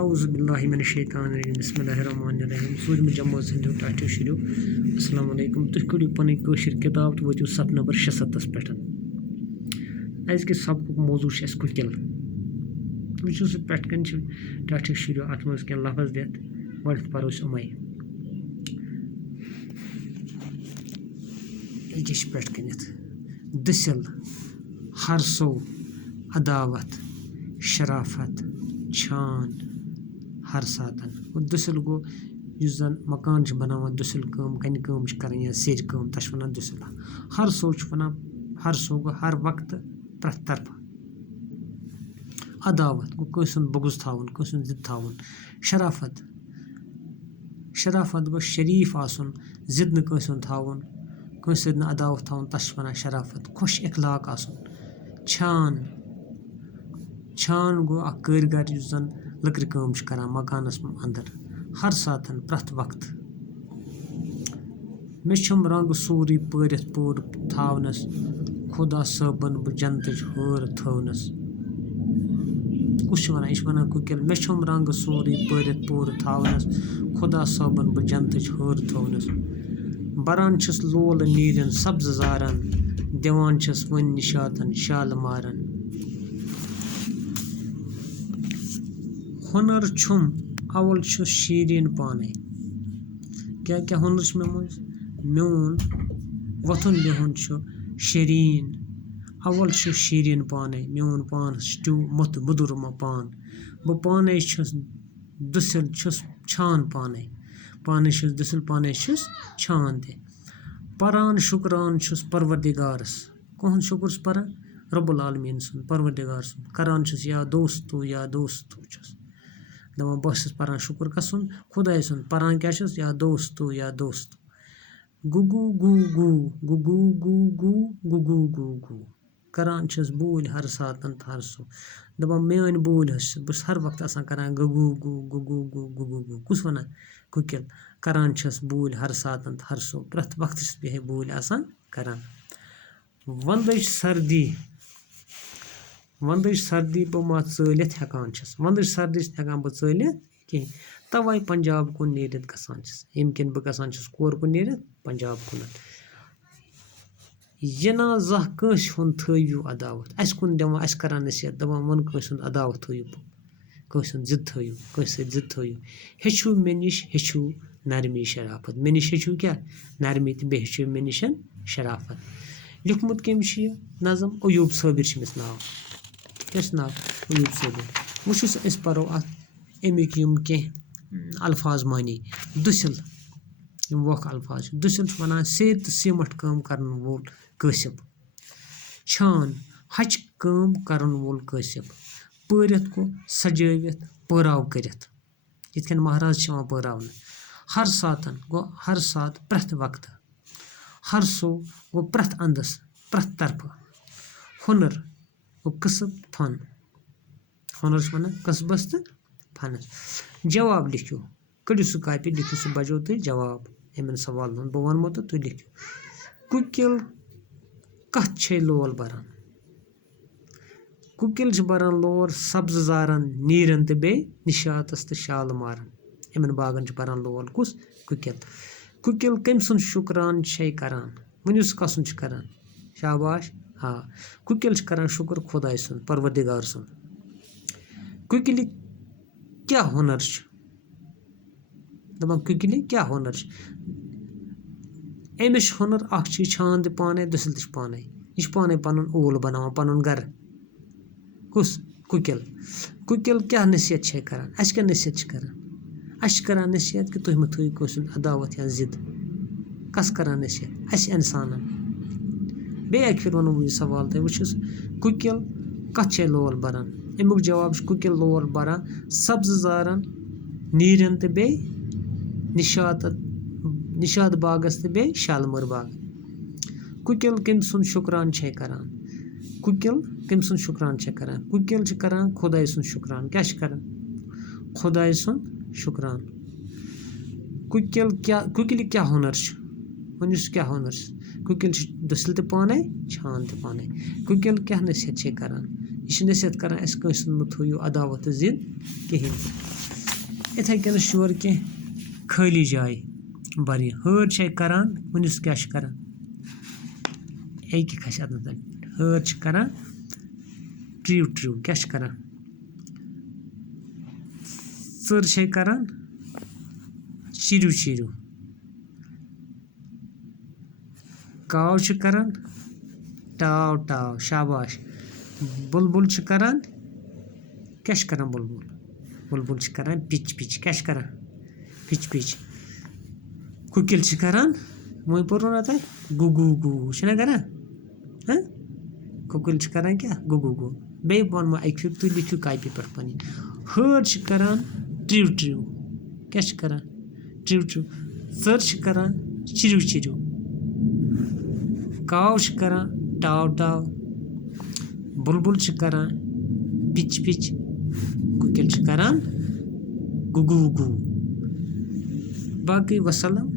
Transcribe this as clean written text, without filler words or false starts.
أعوذ بالله من الشيطان الرجيم بسم الله الرحمن الرحيم سوٗرمہِ جمٲژ ہٕنٛدیو ٹاٹھیو شُرِو السلام علیکُم تُہۍ کٔرِو پنٕنۍ کٲشِر کِتاب تہٕ وٲتِو صف نمبر 76 پٮ۪ٹھ أزکہِ سبقُک موضوٗع چھُ اَسہِ کُکِل وٕچھِو سُہ پٮ۪ٹھ کَنۍ چھِ ٹاٹھیو شُرِو اَتھ منٛز کینٛہہ لفظ دِتھ گۄڈٕنٮ۪تھ پَرو أسۍ یِمَے ییٚکیٛاہ چھِ پٮ۪ٹھ کَنٮ۪تھ دٔسِل ہرسو عداوت شرافت چھان ہر ساتن دٔسِل گوٚو یُس زن مکان چھِ بناوان دٔسِل کٲم کَنہِ کٲم چھِ کَران یا سیرِ کٲم تَتھ چھِ وَنان دٔسِل ہرسو چھِ وَنان ہرسو گوٚو ہر وقتہٕ پرٛٮ۪تھ طرفہٕ عداوت گوٚو کٲنٛسہِ ہُنٛد بغض تھاوُن کٲنٛسہِ ہُنٛد ضِد تھاوُن شرافت شرافت گوٚو شریٖف آسُن ضِد نہٕ کٲنٛسہِ ہُنٛد تھاوُن کٲنٛسہِ سۭتۍ نہٕ عداوت تھاوُن تَتھ چھِ وَنان شرافت خۄش اخلاق آسُن چھان چھان گوٚو اکھ کٲرۍگر یُس زن لٔکرِ کٲم چھُ کران مکانس انٛدر ہر ساتن پرٛٮ۪تھ وقتہٕ مےٚ چھُم رنٛگ سورُے پٲرِتھ پوٗرٕ تھاونس خۄدا صٲبن بہٕ جنتٕچ ہٲر تھٲونس کُس چھُ وَنان یہِ چھُ وَنان کُکِل مےٚ چھُم رنٛگ سورُے پٲرِتھ پوٗرٕ تھاونس خۄدا صٲبن بہٕ جنتٕچ ہٲر تھٲونس بران چھِس لولہٕ نیٖرٮ۪ن سبزٕ زارن دِوان چھِس وۄنۍ نِشاتن شالہٕ مارن ہُنر چھُم اول چھُس شیٖریٖن پانے کیٛاہ کیٛاہ ہُنر چھُ مےٚ منٛز میون وۄتھُن بِہُن چھُ شیٖریٖن اول چھُس شیٖریٖن پانے میون پان چھُ مُدُر پان بہٕ پانے چھُس دٔسِل چھُس چھان پانے چھُس دٔسِل پانے چھُس چھان تہِ پران شُکران چھُس پروردِگارس کُہُنٛد شُکُر چھُس پران رۄب العالمیٖن سُنٛد پروردِگار سُنٛد کران چھُس یا دوستوٗ چھُس دپان بہٕ چھُس پران شُکُر کسُن خۄداے سُنٛد پران کیٛاہ چھُس یا دوستوٗ گُگوٗ گوٗ کران چھِس بوٗلۍ ہر ساتن تہٕ ہر سُہ دپان میٲنۍ بوٗلۍ حظ چھِ بہٕ چھُس ہر وقتہٕ آسان کران گُگوٗ کُس وَنان کُکِل کران چھِس بوٗلۍ ہر ساتن تہٕ ہر سُہ پرٛٮ۪تھ وقتہٕ چھُس بہٕ یِہے بوٗلۍ آسان کران ونٛدٕچ سردی بہٕ ما ژٲلِتھ ہٮ۪کان چھَس وَنٛدٕچ سردی چھِنہٕ ہٮ۪کان بہٕ ژٲلِتھ کِہیٖنۍ تَوَے پنجاب کُن نیٖرِتھ گژھان چھَس ییٚمہِ کِنۍ بہٕ گژھان چھُس کور کُن نیٖرِتھ پنجاب کُنتھ یہِ نا زانٛہہ کٲنٛسہِ ہُنٛد تھٲیِو عداوت اَسہِ کُن دِوان اَسہِ کران نصیحت دپان وۄنۍ کٲنٛسہِ ہُنٛد عداوت تھٲیِو کٲنٛسہِ ہُنٛد ضِد تھٲیِو کٲنٛسہِ سۭتۍ ضِد تھٲیِو ہیٚچھِو مےٚ نِش ہیٚچھِو نرمی شرافت مےٚ نِش ہیٚچھِو کیٛاہ نرمی تہٕ بیٚیہِ ہیٚچھِو مےٚ نِش شرافت لیوٗکھمُت کٔمۍ چھُ یہِ نظم ایوٗب صٲبِر چھُ أمِس ناو کیٛاہ چھُ ناو ایوٗب صٲبِر وٕچھِو سا أسۍ پرو اَتھ اَمِکۍ یِم کینٛہہ الفاظ معنی دٔسِل یِم ووکھٕ الفاظ چھِ دٔسِل چھِ وَنان سیرِ تہٕ سیٖمَٹھ کٲم کَرن وول قٲسِب چھان ہچہِ کٲم کَرن وول قٲسِب پٲرِتھ گوٚو سجٲوِتھ پٲراو کٔرِتھ یِتھ کٔنۍ مہراز چھِ یِوان پٲراونہٕ ہر ساتن گوٚو ہر ساتہٕ پرٛٮ۪تھ وقتہٕ ہر سو گوٚو پرٛٮ۪تھ اَندَس پرٛٮ۪تھ طرفہٕ ہُنر گوٚو قٕسٕب فن ہُنر چھِ وَنان قٕسبَس تہٕ فنس جواب لیکھِو کٔڑِو سُہ کاپی لیکھِو سُہ بَجو تُہۍ جواب یِمن سوالن ہُنٛد بہٕ وَنمو تہٕ تُہۍ لیکھِو کُکِل کَتھ چھے لول بَران کُکِل چھِ بَران لول سبزٕ زارن نیٖرٮ۪ن تہٕ بیٚیہِ نِشاتس تہٕ شالہٕ مارن یِمن باغن چھِ بَران لول کُس کُکِل کُکِل کٔمۍ سُنٛد شُکران چھے کران ؤنِو سُہ کَسُنٛد چھِ کران شاباش کُکِل چھِ کران شُکُر خۄداے سُنٛد پروردِگار سُنٛد کُکِلہِ کیٛاہ ہُنر چھُ دَپان کُکِلہِ کیٛاہ ہُنر چھُ أمِس چھُ ہُنر اکھ چھِ یہِ چھان تہِ پانے دٔسِل تہِ چھِ پانے یہِ چھُ پانے پنُن اوٗل بناوان پنُن گرٕ کُس کُکِل کیٛاہ نصیحت چھے کران اَسہِ کیٛاہ نصیحت چھِ کران اَسہِ چھِ کران نصیحت کہِ تُہۍ مہٕ تھٲیِو کٲنٛسہِ ہُنٛد عداوت یا ضِد کس کران نصیحت اَسہِ اِنسانن بیٚیہِ اَکہِ پھِرِ وَنو بہٕ یہِ سوال تۄہہِ وٕچھِو کُکِل کَتھ چھے لول بَران اَمیُک جواب چھُ کُکِل لول بَران سبزٕ زارن نیٖرٮ۪ن تہٕ بیٚیہِ نِشات باغس تہٕ بیٚیہِ شالمٲر باغ کُکِل کٔمۍ سُنٛد شُکران چھے کران کُکِل کٔمۍ سُنٛد شُکران چھے کران کُکِل چھِ کران خۄداے سُنٛد شُکران کیٛاہ چھِ کران خۄداے سُنٛد شُکران کُکِلہِ کیٛاہ ہُنر چھُ ؤنِو سُہ کیٛاہ ہُنر چھُ کُکِل چھِ دٔسِل تہِ پانے چھان تہِ پانے کُکِل کیٛاہ نصیحت چھے کران یہِ چھِ نصیحت کران اَسہِ کٲنٛسہِ ہُنٛد مہٕ تھٲیِو عداوت تہٕ ضِد کِہیٖنۍ یِتھَے کٔنۍ چھِ یورٕ کینٛہہ خٲلی جایہِ بَرٕنۍ ہٲر چھِ اَتہِ کَران ؤنِوُس کیٛاہ چھِ کَران ایٚکہِ کھَسہِ اَتنَس ہٲر چھِ کَران ٹِرٛو ٹِرٛو کیٛاہ چھِ کَران ژٔر چھے کَران چِرِو چِرِو کاو چھِ کَران ٹاو ٹاو شاباش بُلبُل چھِ کَران کیٛاہ چھِ کَران بُلبُل بُلبُل چھِ کَران پِچ پِچ کیٛاہ چھِ کَران پِچ پِچ کُکِل چھِ کَران وۄنۍ پوٚروُ نا تۄہہِ گُگوٗ گوٗ چھِنا کَران کُکِل چھِ کَران کیٛاہ گُگوٗ گوٗ بیٚیہِ وَنمو اَکہِ پھِرِ تُہۍ لیکھِو کاپی پٮ۪ٹھ پَنٕنۍ ہٲر چھِ کَران ٹِرٛو ٹِرٛو کیٛاہ چھِ کَران ٹِرٛو ٹِرٛو ژٔر چھِ کَران چِرِو چِرِو کاو چھِ کَران ٹاو ٹاو بُلبُل چھِ کَران پِچ پِچ کُکِل چھِ کَران گُگوٗ گوٗ باقٕے وَسَلام